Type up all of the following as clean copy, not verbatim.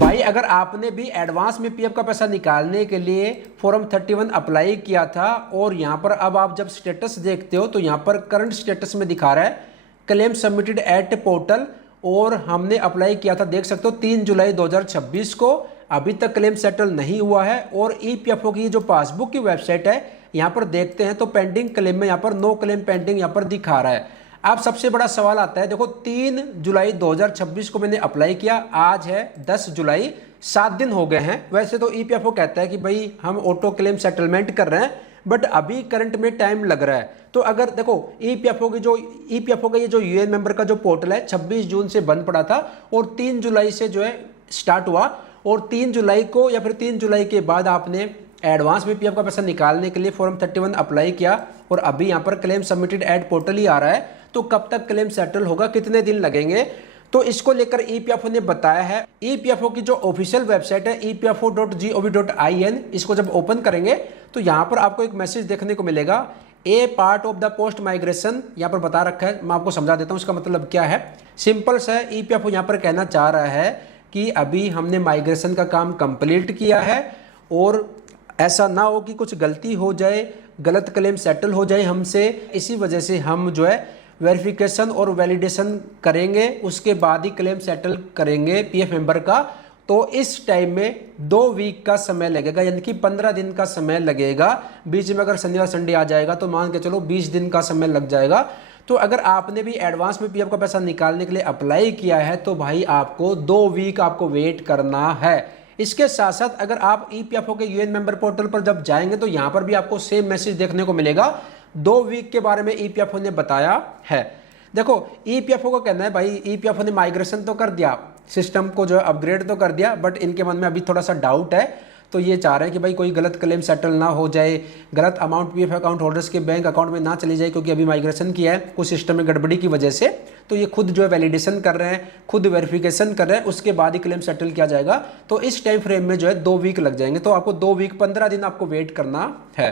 भाई अगर आपने भी एडवांस में पीएफ का पैसा निकालने के लिए फॉर्म 31 अप्लाई किया था और यहाँ पर अब आप जब स्टेटस देखते हो तो यहाँ पर करंट स्टेटस में दिखा रहा है क्लेम सबमिटेड एट पोर्टल, और हमने अप्लाई किया था देख सकते हो 3 जुलाई 2026 को। अभी तक क्लेम सेटल नहीं हुआ है। और ईपीएफओ की जो पासबुक की वेबसाइट है यहाँ पर देखते हैं तो पेंडिंग क्लेम में यहाँ पर नो क्लेम पेंडिंग यहाँ पर दिखा रहा है। अब सबसे बड़ा सवाल आता है, देखो 3 जुलाई 2026 को मैंने अप्लाई किया, आज है 10 जुलाई, 7 दिन हो गए हैं। वैसे तो ईपीएफओ कहता है कि भाई हम ऑटो क्लेम सेटलमेंट कर रहे हैं, बट अभी करंट में टाइम लग रहा है। तो अगर देखो ईपीएफओ का ये जो यूएन मेंबर का जो पोर्टल है 26 जून से बंद पड़ा था और 3 जुलाई से जो है स्टार्ट हुआ, और 3 जुलाई को या फिर 3 जुलाई के बाद आपने एडवांस में पीएफ का पैसा निकालने के लिए फॉर्म 31 अप्लाई किया और अभी यहाँ पर क्लेम सबमिटेड एट पोर्टल ही आ रहा है। तो कब तक क्लेम सेटल होगा, कितने दिन लगेंगे, तो इसको लेकर ईपीएफओ ने बताया है। ईपीएफओ की जो ऑफिशियल वेबसाइट है epfo.gov.in, इसको जब ओपन करेंगे तो यहाँ पर आपको एक मैसेज देखने को मिलेगा, a part of the post migration, यहाँ पर बता रखा है। मैं आपको समझा देता हूँ इसका मतलब क्या है। सिंपल सा है, ईपीएफओ यहाँ पर कहना चाह रहा है कि अभी हमने माइग्रेशन का काम कंप्लीट किया है और ऐसा ना हो कि कुछ गलती हो जाए, गलत क्लेम सेटल हो जाए हमसे, इसी वजह से हम जो है वेरिफिकेशन और वैलिडेशन करेंगे, उसके बाद ही क्लेम सेटल करेंगे पीएफ मेंबर का। तो इस टाइम में 2 वीक का समय लगेगा, यानी कि 15 दिन का समय लगेगा। बीच में अगर शनिवार संडे आ जाएगा तो मान के चलो 20 दिन का समय लग जाएगा। तो अगर आपने भी एडवांस में पीएफ का पैसा निकालने के लिए अप्लाई किया है तो भाई आपको 2 वीक आपको वेट करना है। इसके साथ साथ अगर आप ईपीएफओ के यूएन मेंबर पोर्टल पर जब जाएंगे तो यहां पर भी आपको सेम मैसेज देखने को मिलेगा। 2 वीक के बारे में ईपीएफओ ने बताया है। देखो ईपीएफओ का कहना है भाई ईपीएफओ ने माइग्रेशन तो कर दिया, सिस्टम को जो है अपग्रेड तो कर दिया, बट इनके मन में अभी थोड़ा सा डाउट है। तो ये चाह रहे हैं कि भाई कोई गलत क्लेम सेटल ना हो जाए, गलत अमाउंट पीएफ अकाउंट होल्डर्स के बैंक अकाउंट में ना चली जाए, क्योंकि अभी माइग्रेशन किया है कुछ सिस्टम में गड़बड़ी की वजह से। तो ये खुद जो है वैलिडेशन कर रहे हैं, खुद वेरिफिकेशन कर रहे हैं, उसके बाद ही क्लेम सेटल किया जाएगा। तो इस टाइम फ्रेम में जो है 2 वीक लग जाएंगे। तो आपको 2 वीक 15 दिन आपको वेट करना है।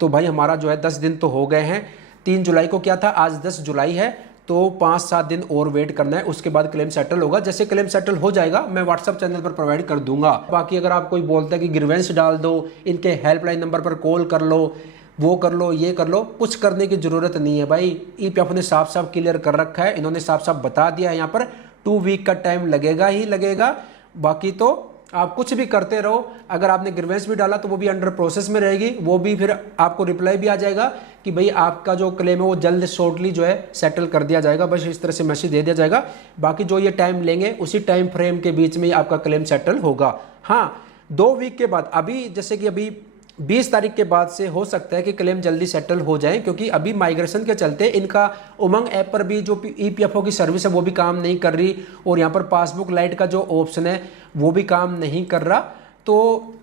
तो भाई हमारा जो है 10 दिन तो हो गए हैं। 3 जुलाई को क्या था, आज 10 जुलाई है, तो 5-7 दिन और वेट करना है, उसके बाद क्लेम सेटल होगा। जैसे क्लेम सेटल हो जाएगा मैं व्हाट्सएप चैनल पर प्रोवाइड कर दूंगा। बाकी अगर आप कोई बोलता है कि ग्रीवेंस डाल दो, इनके हेल्पलाइन नंबर पर कॉल कर लो, वो कर लो, ये कर लो, कुछ करने की जरूरत नहीं है भाई। ईपीएफओ ने साफ साफ क्लियर कर रखा है, इन्होंने साफ साफ बता दिया है यहाँ पर 2 वीक का टाइम लगेगा ही लगेगा। बाकी तो आप कुछ भी करते रहो, अगर आपने ग्रीवेंस भी डाला तो वो भी अंडर प्रोसेस में रहेगी, वो भी फिर आपको रिप्लाई भी आ जाएगा कि भाई आपका जो क्लेम है वो जल्द शॉर्टली जो है सेटल कर दिया जाएगा। बस इस तरह से मैसेज दे दिया जाएगा। बाकी जो ये टाइम लेंगे उसी टाइम फ्रेम के बीच में ही आपका क्लेम सेटल होगा। हाँ, 2 वीक के बाद, अभी जैसे कि अभी 20 तारीख के बाद से हो सकता है कि क्लेम जल्दी सेटल हो जाए, क्योंकि अभी माइग्रेशन के चलते इनका उमंग ऐप पर भी जो ईपीएफओ की सर्विस है वो भी काम नहीं कर रही, और यहाँ पर पासबुक लाइट का जो ऑप्शन है वो भी काम नहीं कर रहा। तो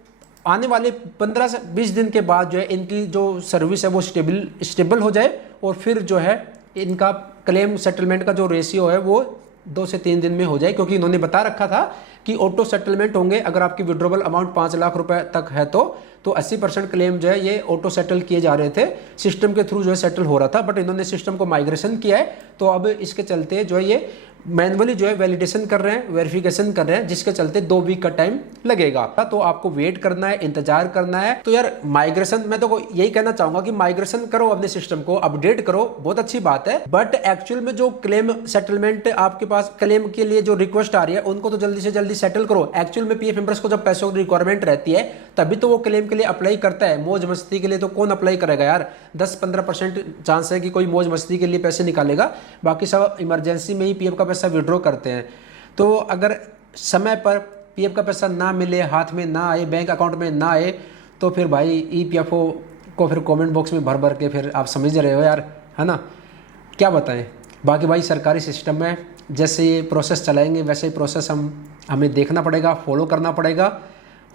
आने वाले 15 से 20 दिन के बाद जो है इनकी जो सर्विस है वो स्टेबल हो जाए, और फिर जो है इनका क्लेम सेटलमेंट का जो रेशियो है वो 2 से 3 दिन में हो जाए। क्योंकि इन्होंने बता रखा था कि ऑटो सेटलमेंट होंगे, अगर आपकी विड्रॉबल अमाउंट 5 लाख रुपए तक है तो 80% क्लेम जो है ये ऑटो सेटल किए जा रहे थे, सिस्टम के थ्रू जो है सेटल हो रहा था। बट इन्होंने सिस्टम को माइग्रेशन किया है, तो अब इसके चलते जो है ये मैनुअली जो है वैलिडेशन कर रहे हैं, वेरिफिकेशन कर रहे हैं, जिसके चलते 2 वीक का टाइम लगेगा। तो आपको वेट करना है, इंतजार करना है। तो यार माइग्रेशन, मैं तो यही कहना चाहूंगा कि माइग्रेशन करो, अपने सिस्टम को अपडेट करो, बहुत अच्छी बात है। बट एक्चुअल में जो क्लेम सेटलमेंट आपके पास क्लेम के लिए जो रिक्वेस्ट आ रही है उनको तो जल्दी से जल्दी सेटल करो। एक्चुअल में पीएफ मेंबर्स को जब पैसों की रिक्वायरमेंट रहती है तभी तो वो क्लेम के लिए अप्लाई करता है। मौज मस्ती के लिए तो कौन अप्लाई करेगा यार। 10-15% चांस है कि कोई मौज मस्ती के लिए पैसे निकालेगा, बाकी सब इमरजेंसी में ही पीएफ का पैसा विड्रॉ करते हैं। तो अगर समय पर पीएफ का पैसा ना मिले, हाथ में ना आए, बैंक अकाउंट में ना आए, तो फिर भाई ईपीएफओ को फिर कमेंट बॉक्स में भर भर के फिर आप समझ रहे हो यार, है ना, क्या बताएं। बाकी भाई सरकारी सिस्टम में जैसे ये प्रोसेस चलाएंगे वैसे ही प्रोसेस हमें देखना पड़ेगा, फॉलो करना पड़ेगा।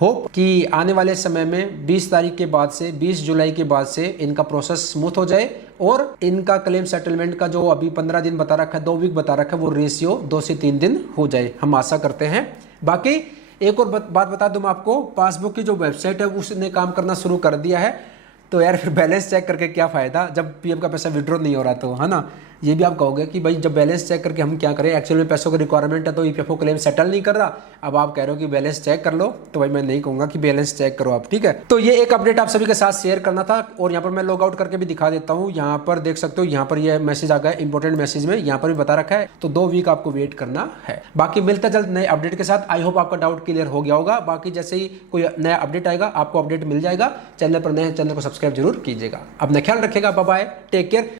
होप कि आने वाले समय में 20 तारीख के बाद से 20 जुलाई के बाद से इनका प्रोसेस स्मूथ हो जाए और इनका क्लेम सेटलमेंट का जो अभी 15 दिन बता रखा है, 2 वीक बता रखा है, वो रेशियो 2 से 3 दिन हो जाए, हम आशा करते हैं। बाकी एक और बात बता दूं मैं आपको, पासबुक की जो वेबसाइट है उसने काम करना शुरू कर दिया है। तो यार फिर बैलेंस चेक करके क्या फ़ायदा जब पीएफ का पैसा विड्रॉ नहीं हो रहा, तो है ना। ये भी आप कहोगे कि भाई जब बैलेंस चेक करके हम क्या करें, एक्चुअल में पैसों की रिक्वायरमेंट है तो ईपीएफओ क्लेम सेटल नहीं कर रहा। अब आप कह रहे हो कि बैलेंस चेक कर लो, तो भाई मैं नहीं कहूँगा कि बैलेंस चेक करो आप, ठीक है। तो ये एक अपडेट आप सभी के साथ शेयर करना था। और यहाँ पर मैं लॉग आउट करके भी दिखा देता हूँ, यहाँ पर देख सकते हो, यहाँ पर ये मैसेज आ गया इंपॉर्टेंट मैसेज में, यहाँ पर भी बता रखा है। तो 2 वीक आपको वेट करना है। बाकी मिलता जल्द नए अपडेट के साथ। आई होप आपका डाउट क्लियर हो गया होगा। बाकी जैसे ही कोई नया अपडेट आएगा आपको अपडेट मिल जाएगा। चैनल पर नए, चैनल को सब्सक्राइब जरूर कीजिएगा। अपना ख्याल रखिएगा। Bye bye, take care.